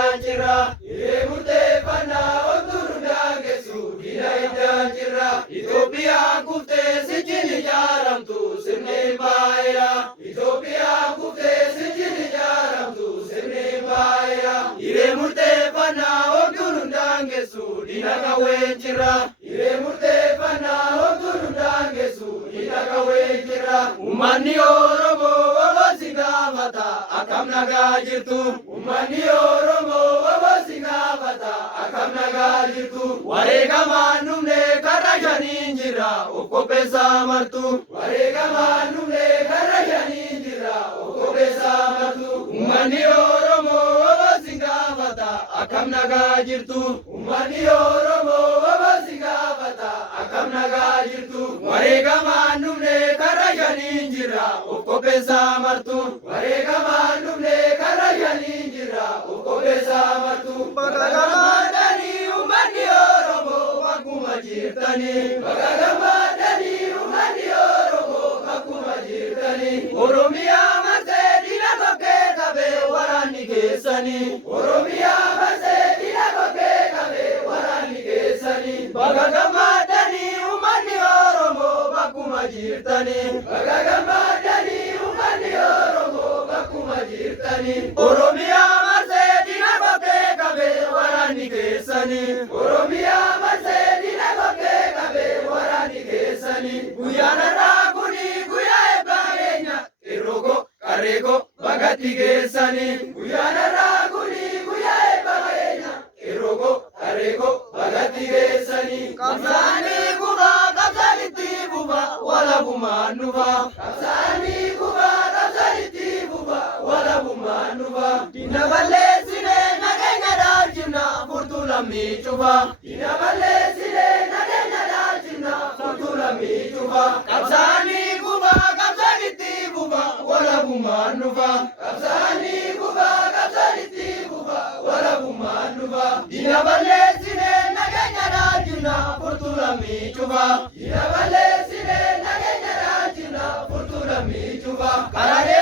Danjira, Iremute Pana, Oturundangesu, Dina Danjira, Ethiopia Kufte, Sijini Jaram tu, Sirne Baira, Ethiopia Kufte, Sijini Jaram tu, Sirne Baira, Iremute Pana, Oturundangesu, Dina Kawenjira, Iremute Pana, Oturundangesu, Dina Kawenjira, Umani Oromo, Wabasingavata, Akamnaga jirtu, Umani Oromo, Wabasingavata, Akamnaga jirtu, Warega manumne Karajaninjira, Okopesa martu, Warega manumne Karajaninjira, Okopesa martu, Umani Oromo, Wabasingavata, Akamnaga jirtu, Umani Oromo, Wabasingavata, Akamnaga jirtu, Warega manumne Karajaninjira, Okopesa martu, Warega manumne Karajaninjira, Okopesa martu, Bagagamadani umani Oromo, Makuma jirtani, Bagagamadani umani Oromo, Makuma jirtani, Oromia marte dina toke kabe warani kesani, Oromia marte dina toke kabe warani kesani, Bagagamadani umani Oromo, Makuma jirtani, Bagagamadani umani Oromo, Makuma jirtani, Oromia marte dina toke kabe warani kesani, Oromia marte dina toke kabe warani kesani, Guyana rakuni guya ebagenya, Eroko kareko bagati kesani, Guyana rakuni guya ebagenya, Eroko kareko bagati kesani, Kamsani kuba kamsaliti buba wala bumanuba, Kamsani kuba kamsaliti buba wala bumanuba, Dina balesine nagenya daljina furtula michuba, Dina balesine nagenya daljina furtula michuba, Kamsani kuba kamsaliti buba wala bumanuba, Kamsani kuba kamsaliti buba wala bumanuba, Dina balesine nagenya daljina furtula michuba, Dina balesine nagenya daljina furtula michuba, Karare